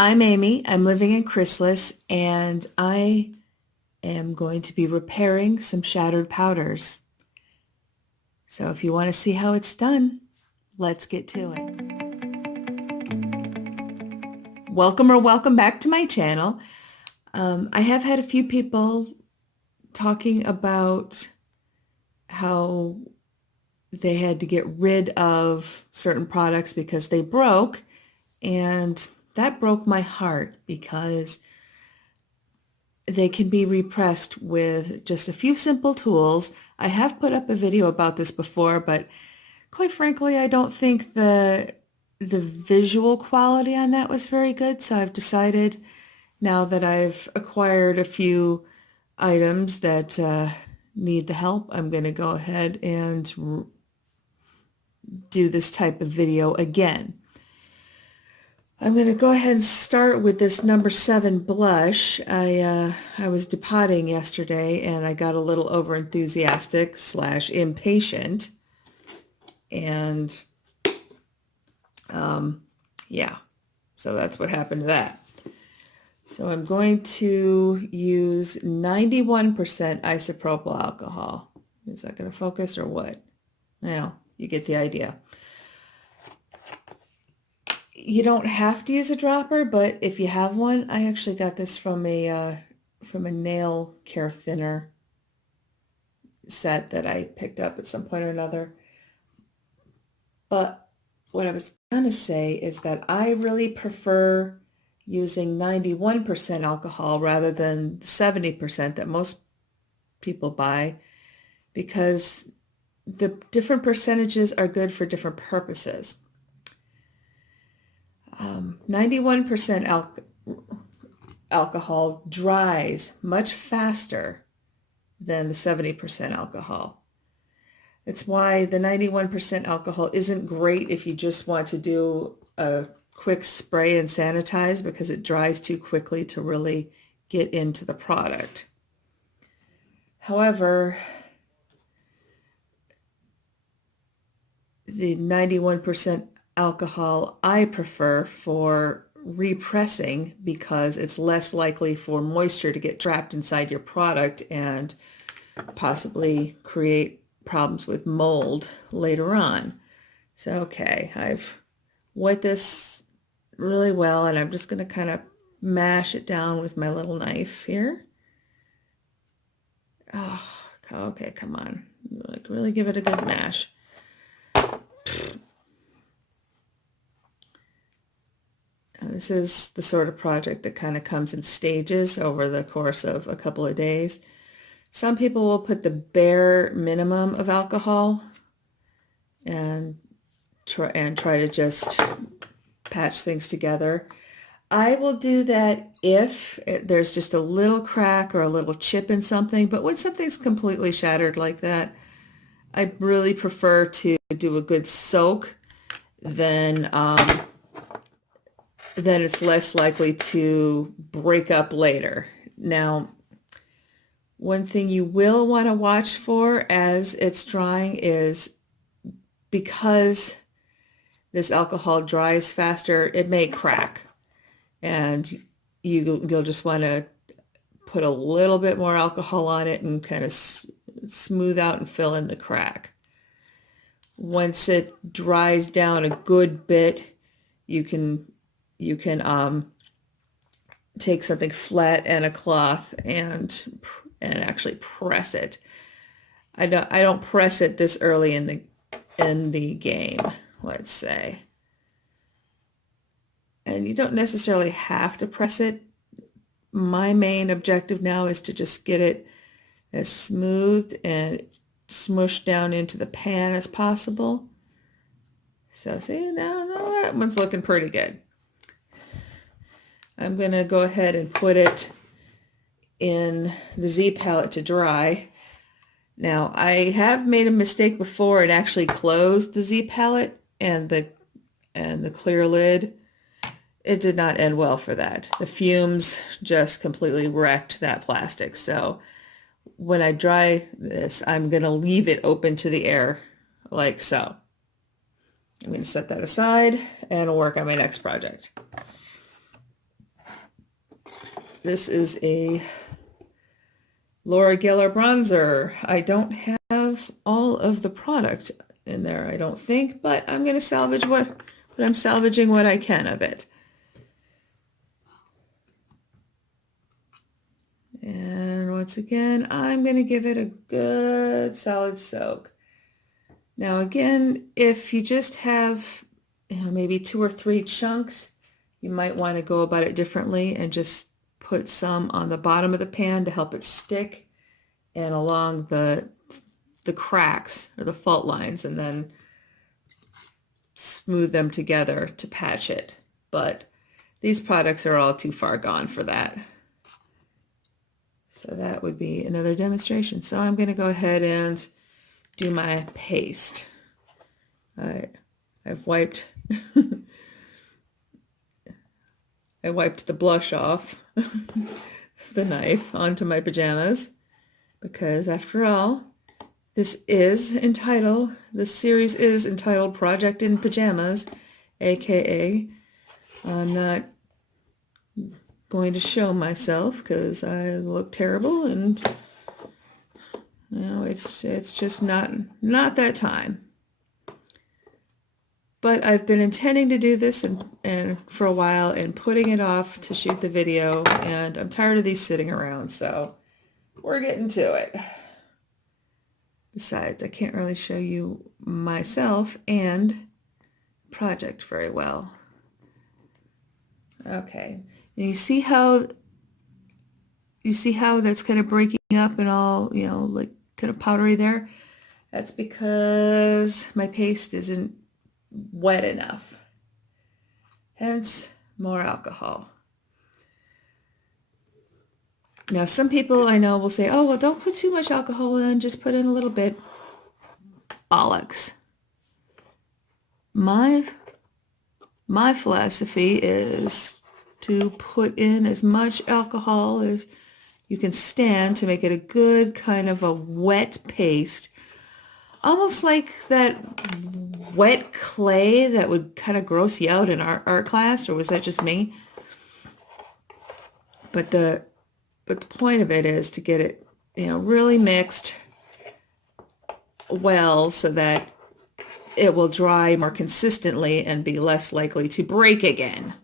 I'm Amy. I'm living in Chrysalis, and I am going to be repairing some shattered powders. So if you want to see how it's done, let's get to it. Welcome back to my channel. I have had a few people talking about how they had to get rid of certain products because they broke, and that broke my heart because they can be repressed with just a few simple tools. I have put up a video about this before, but quite frankly, I don't think the visual quality on that was very good. So I've decided, now that I've acquired a few items that need the help, I'm going to go ahead and do this type of video again. I'm going to go ahead and start with this number 7 blush. I was depotting yesterday and I got a little over enthusiastic / impatient, and yeah, so that's what happened to that. So I'm going to use 91% isopropyl alcohol. Is that going to focus or what? Well, you get the idea. You don't have to use a dropper, but if you have one, I actually got this from a nail care thinner set that I picked up at some point or another. But what I was going to say is that I really prefer using 91% alcohol rather than 70% that most people buy, because the different percentages are good for different purposes. 91% alcohol dries much faster than the 70% alcohol. It's why the 91% alcohol isn't great if you just want to do a quick spray and sanitize, because it dries too quickly to really get into the product. However, the 91% alcohol I prefer for repressing, because it's less likely for moisture to get trapped inside your product and possibly create problems with mold later on. So okay, I've wet this really well, and I'm just going to kind of mash it down with my little knife here. Oh, okay, come on. Like, really give it a good mash. This is the sort of project that kind of comes in stages over the course of a couple of days. Some people will put the bare minimum of alcohol and try to just patch things together. I will do that if there's just a little crack or a little chip in something, but when something's completely shattered like that, I really prefer to do a good soak. Then it's less likely to break up later. Now, one thing you will want to watch for as it's drying is, because this alcohol dries faster, it may crack, and you'll just want to put a little bit more alcohol on it and kind of smooth out and fill in the crack. Once it dries down a good bit, you can take something flat and a cloth and actually press it. I don't press it this early in the game, let's say. And you don't necessarily have to press it. My main objective now is to just get it as smooth and smushed down into the pan as possible. So see, now that one's looking pretty good. I'm going to go ahead and put it in the Z palette to dry. Now, I have made a mistake before and actually closed the Z palette and the clear lid. It did not end well for that. The fumes just completely wrecked that plastic. So when I dry this, I'm going to leave it open to the air like so. I'm going to set that aside and work on my next project. This is a Laura Geller bronzer. I don't have all of the product in there, I don't think, but I'm going to salvage I'm salvaging what I can of it. And once again, I'm going to give it a good solid soak. Now again, if you just have maybe 2 or 3 chunks, you might want to go about it differently and just put some on the bottom of the pan to help it stick and along the cracks or the fault lines, and then smooth them together to patch it. But these products are all too far gone for that. So that would be another demonstration. So I'm going to go ahead and do my paste. I've wiped I wiped the blush off the knife onto my pajamas, because after all, this series is entitled Project in Pajamas, aka I'm not going to show myself because I look terrible, and it's just not that time. But I've been intending to do this and for a while and putting it off to shoot the video, and I'm tired of these sitting around, so we're getting to it. Besides, I can't really show you myself and project very well. Okay, and you see how that's kind of breaking up and all, like kind of powdery there? That's because my paste isn't wet enough. Hence, more alcohol. Now, some people I know will say, oh, well, don't put too much alcohol in, just put in a little bit. Bollocks. My philosophy is to put in as much alcohol as you can stand to make it a good kind of a wet paste. Almost like that wet clay that would kind of gross you out in art class, or was that just me? But the point of it is to get it, really mixed well so that it will dry more consistently and be less likely to break again,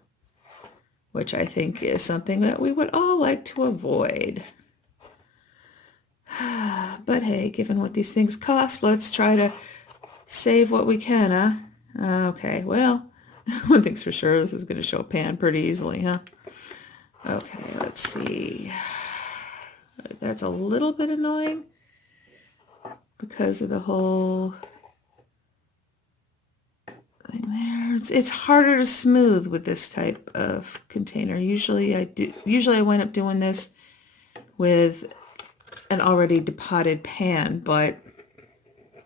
which I think is something that we would all like to avoid. But hey, given what these things cost, let's try to save what we can, huh? Okay, well, one thing's for sure, this is going to show a pan pretty easily, huh? Okay, let's see. That's a little bit annoying because of the whole thing there. It's harder to smooth with this type of container. Usually I wind up doing this with an already depotted pan, but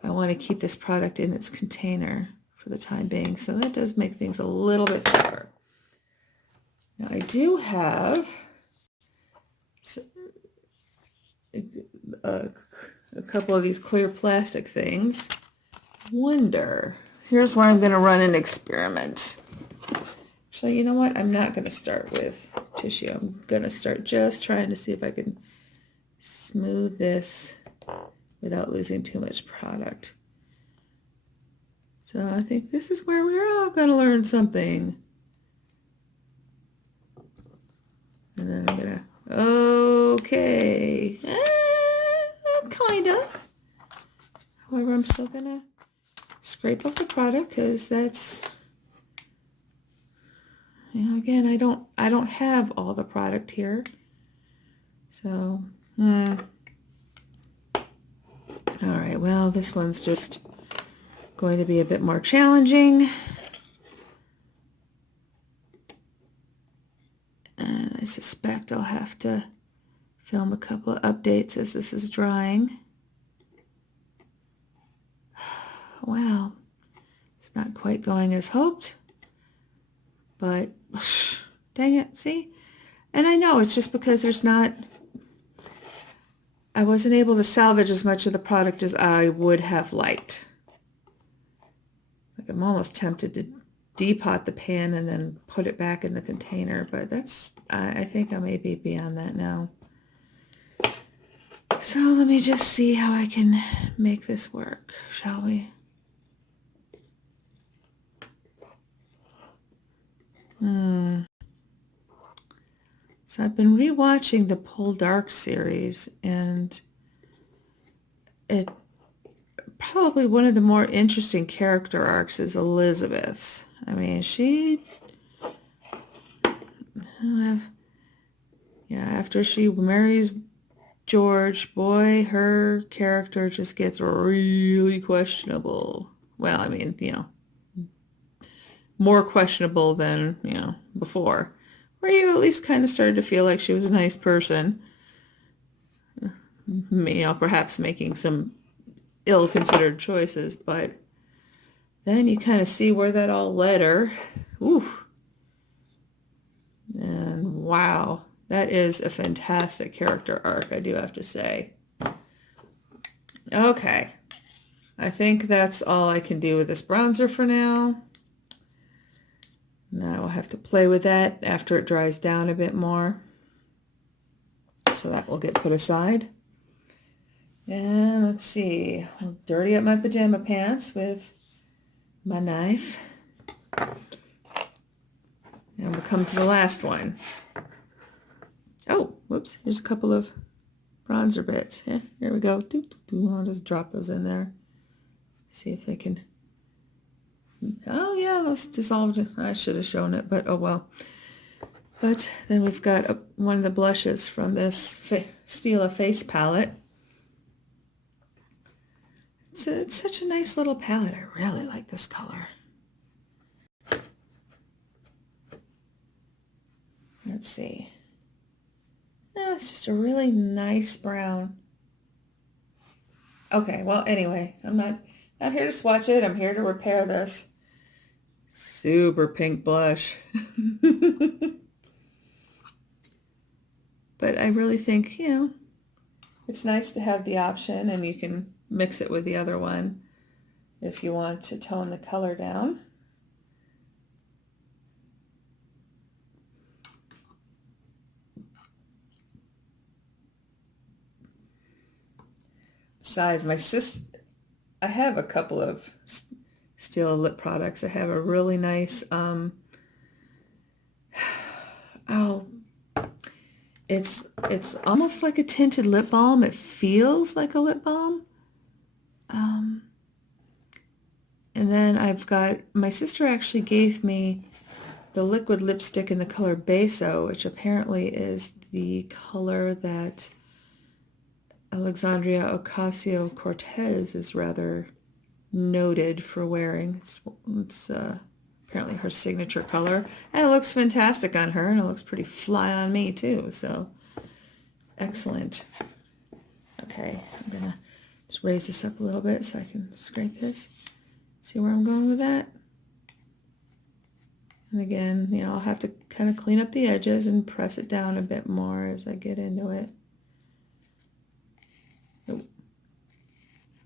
I want to keep this product in its container for the time being, so that does make things a little bit tougher. Now I do have a couple of these clear plastic things. Here's where I'm going to run an experiment. Actually, you know what? I'm not going to start with tissue. I'm going to start just trying to see if I can smooth this without losing too much product. So I think this is where we're all going to learn something. And then I'm going to, okay, kinda. However, I'm still going to scrape off the product because that's, again, I don't have all the product here. So, all right, well, this one's just going to be a bit more challenging. And I suspect I'll have to film a couple of updates as this is drying. Wow, it's not quite going as hoped, but dang it, see? And I know it's just because I wasn't able to salvage as much of the product as I would have liked. Like, I'm almost tempted to depot the pan and then put it back in the container, but that's, I think I may be beyond that now. So let me just see how I can make this work, shall we? So I've been rewatching the Pull Dark series, and it probably one of the more interesting character arcs is Elizabeth's. I mean, after she marries George, boy, her character just gets really questionable. Well, I mean, more questionable than, before. Where you at least kind of started to feel like she was a nice person. Perhaps making some ill-considered choices, but then you kind of see where that all led her. Ooh. And wow, that is a fantastic character arc, I do have to say. Okay, I think that's all I can do with this bronzer for now. Now I'll have to play with that after it dries down a bit more. So that will get put aside. And let's see, I'll dirty up my pajama pants with my knife. And we'll come to the last one. Oh, whoops, here's a couple of bronzer bits. Yeah, here we go. I'll just drop those in there. See if they can... Oh yeah, those dissolved. I should have shown it, but oh well. But then we've got one of the blushes from this Stila face palette. It's such a nice little palette. I really like this color. Let's see. Oh, it's just a really nice brown. Okay, well, anyway, I'm not here to swatch it. I'm here to repair this super pink blush. But I really think, it's nice to have the option, and you can mix it with the other one if you want to tone the color down. Besides, I have a couple of Stila lip products. I have a really nice, it's almost like a tinted lip balm. It feels like a lip balm. And then I've got, my sister actually gave me the liquid lipstick in the color Beso, which apparently is the color that Alexandria Ocasio-Cortez is rather noted for wearing. It's apparently her signature color, and it looks fantastic on her, and it looks pretty fly on me too, so excellent. Okay, I'm gonna just raise this up a little bit so I can scrape this. See where I'm going with that? And again, I'll have to kind of clean up the edges and press it down a bit more as I get into it.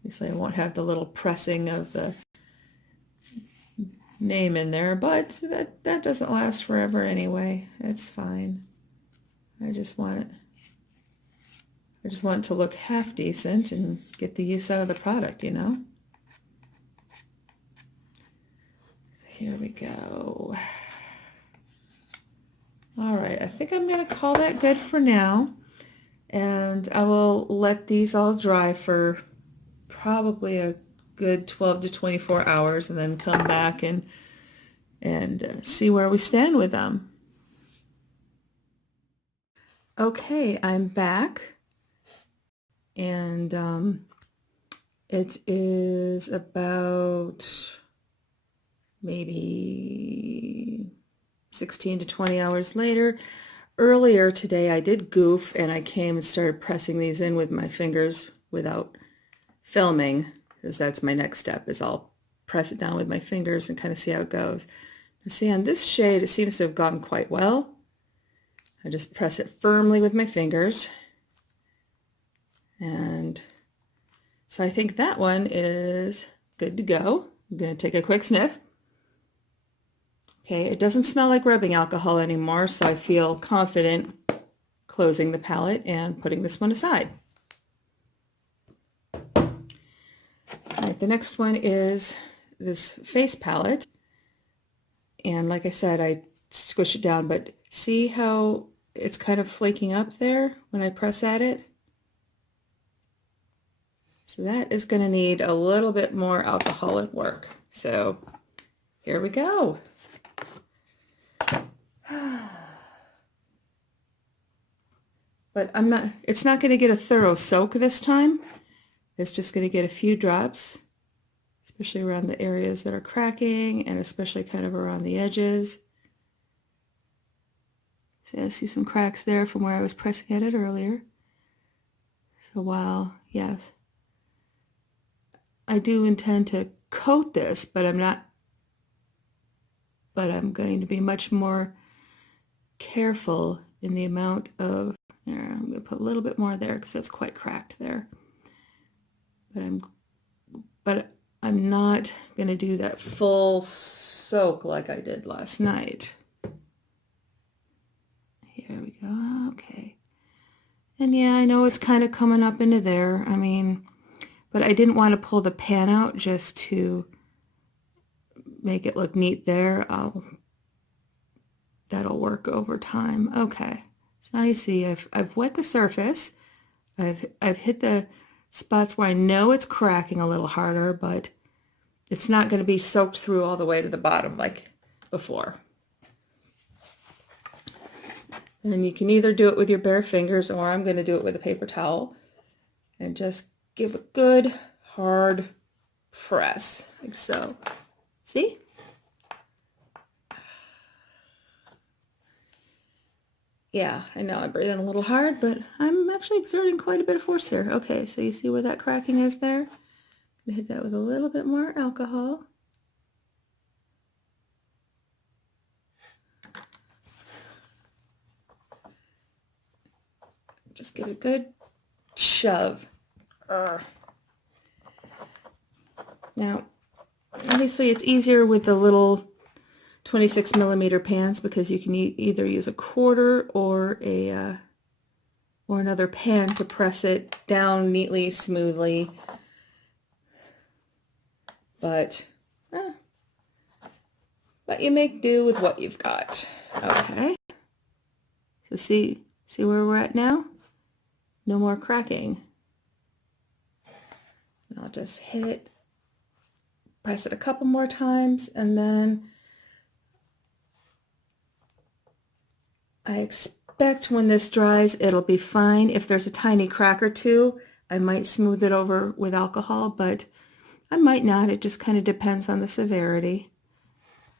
Obviously, I won't have the little pressing of the name in there, but that doesn't last forever anyway. It's fine. I just want it to look half decent and get the use out of the product, So here we go. All right, I think I'm going to call that good for now, and I will let these all dry for probably a good 12 to 24 hours, and then come back and see where we stand with them. Okay, I'm back, and it is about maybe 16 to 20 hours later. Earlier today I did goof, and I came and started pressing these in with my fingers without filming, because that's my next step, is I'll press it down with my fingers and kind of see how it goes. Now see, on this shade it seems to have gone quite well. I just press it firmly with my fingers, and so I think that one is good to go. I'm going to take a quick sniff. Okay, it doesn't smell like rubbing alcohol anymore, so I feel confident closing the palette and putting this one aside. All right, the next one is this face palette. And like I said, I squish it down, but see how it's kind of flaking up there when I press at it? So that is going to need a little bit more alcoholic work. So here we go. But it's not going to get a thorough soak this time. It's just going to get a few drops, especially around the areas that are cracking and especially kind of around the edges. See, I see some cracks there from where I was pressing at it earlier. So while, yes, I do intend to coat this, but I'm going to be much more careful in the amount of, there, I'm going to put a little bit more there because that's quite cracked there. But I'm not going to do that full soak like I did last night. Here we go. Okay. And yeah, I know it's kind of coming up into there. I mean, but I didn't want to pull the pan out just to make it look neat there. That'll work over time. Okay. So now you see I've wet the surface. I've hit the spots where I know it's cracking a little harder, but it's not going to be soaked through all the way to the bottom like before. And you can either do it with your bare fingers, or I'm going to do it with a paper towel and just give a good hard press like so. See? Yeah, I know I'm breathing a little hard, but I'm actually exerting quite a bit of force here. Okay, so you see where that cracking is there? I'm going to hit that with a little bit more alcohol. Just give it a good shove. Now, obviously it's easier with the little 26 millimeter pans because you can either use a quarter or another pan to press it down neatly, smoothly. But you make do with what you've got. Okay. So see where we're at now? No more cracking. And I'll just hit it, press it a couple more times, and then I expect when this dries, it'll be fine. If there's a tiny crack or two, I might smooth it over with alcohol, but I might not. It just kind of depends on the severity.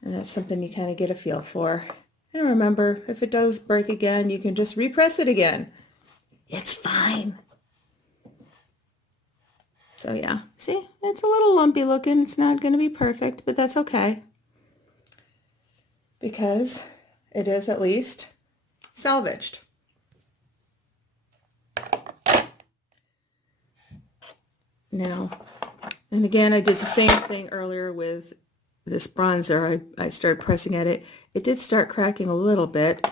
And that's something you kind of get a feel for. And remember, if it does break again, you can just repress it again. It's fine. So yeah, see, it's a little lumpy looking. It's not going to be perfect, but that's okay. Because it is at least salvaged. Now, and again, I did the same thing earlier with this bronzer. I started pressing at it. It did start cracking a little bit,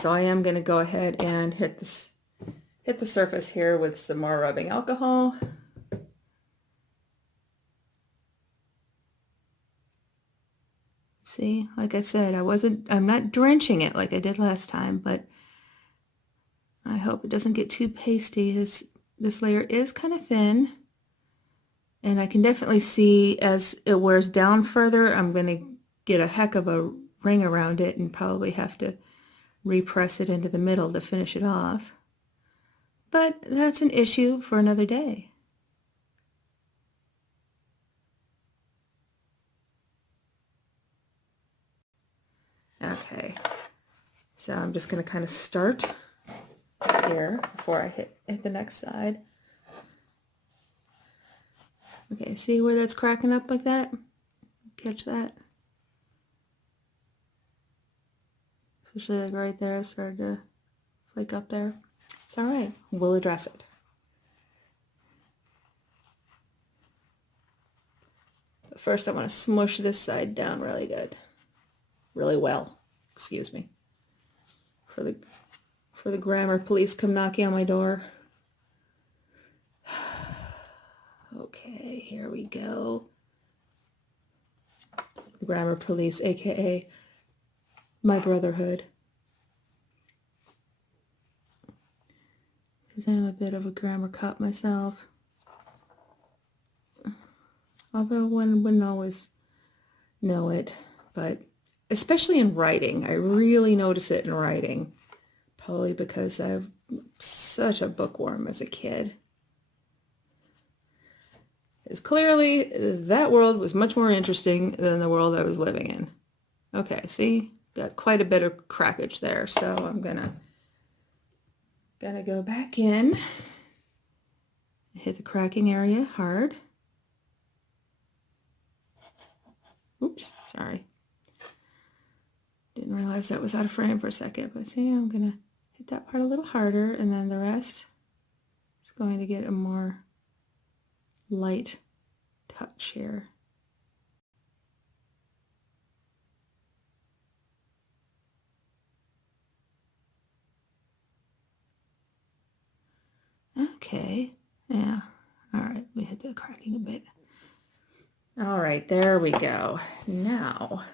so I am going to go ahead and hit the surface here with some more rubbing alcohol. See, like I said, I'm not drenching it like I did last time, but I hope it doesn't get too pasty. This layer is kind of thin, and I can definitely see as it wears down further, I'm going to get a heck of a ring around it and probably have to repress it into the middle to finish it off. But that's an issue for another day. Okay, so I'm just going to kind of start here before I hit the next side. Okay, see where that's cracking up like that? Catch that? Especially like right there, started to flake up there. It's all right, we'll address it. But first I want to smush this side down really good. really well. Excuse me. For the grammar police come knocking on my door. Okay, here we go. The grammar police, aka my brotherhood. Because I'm a bit of a grammar cop myself. Although one wouldn't always know it, but especially in writing, I really notice it in writing. Probably because I'm such a bookworm as a kid. Because clearly that world was much more interesting than the world I was living in. Okay, see? Got quite a bit of crackage there, so I'm gonna go back in. Hit the cracking area hard. Oops, sorry. Didn't realize that was out of frame for a second, but see, I'm gonna hit that part a little harder, and then the rest is going to get a more light touch here. Okay, yeah, all right, we hit the cracking a bit. All right, there we go. Now,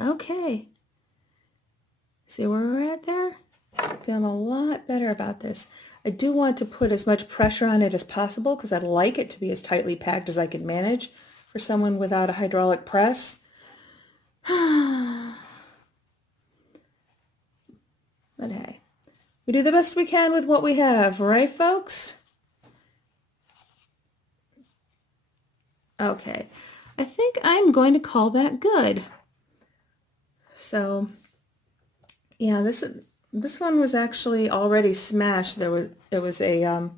okay. See where we're at there? Feeling a lot better about this. I do want to put as much pressure on it as possible because I'd like it to be as tightly packed as I can manage for someone without a hydraulic press. But hey, we do the best we can with what we have, right, folks? Okay, I think I'm going to call that good. So, yeah, this one was actually already smashed. It was a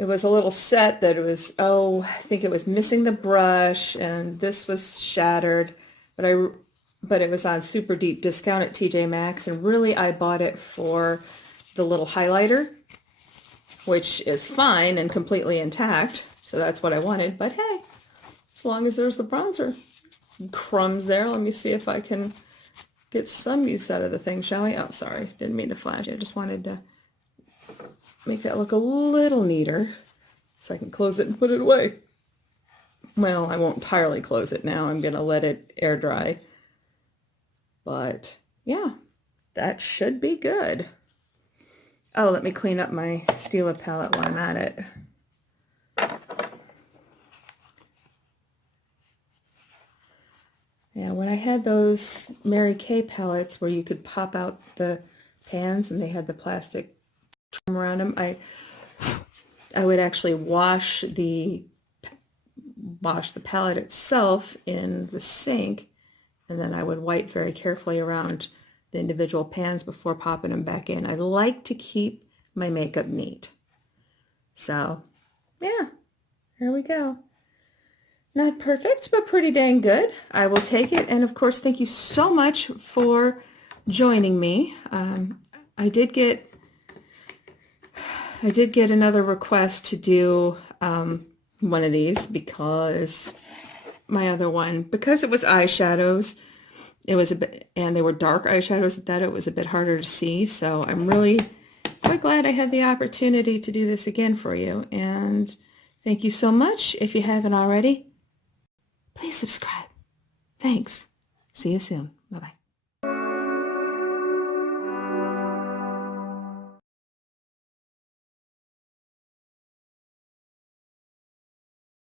little set that it was, I think it was missing the brush, and this was shattered, but it was on super deep discount at TJ Maxx, and really I bought it for the little highlighter, which is fine and completely intact, so that's what I wanted. But hey, as long as there's the bronzer crumbs there, let me see if I can get some use out of the thing, shall we? Oh, sorry, didn't mean to flash. I just wanted to make that look a little neater so I can close it and put it away. Well, I won't entirely close it now. I'm going to let it air dry. But yeah, that should be good. Oh, let me clean up my Stila palette while I'm at it. Yeah, when I had those Mary Kay palettes where you could pop out the pans and they had the plastic trim around them, I would actually wash the palette itself in the sink, and then I would wipe very carefully around the individual pans before popping them back in. I like to keep my makeup neat. So, yeah, here we go. Not perfect, but pretty dang good. I will take it. And of course, thank you so much for joining me. I did get another request to do one of these because my other one, because it was eyeshadows, it was a bit, and they were dark eyeshadows at that, it was a bit harder to see. So I'm really quite glad I had the opportunity to do this again for you. And thank you so much. If you haven't already, please subscribe. Thanks. See you soon. Bye-bye.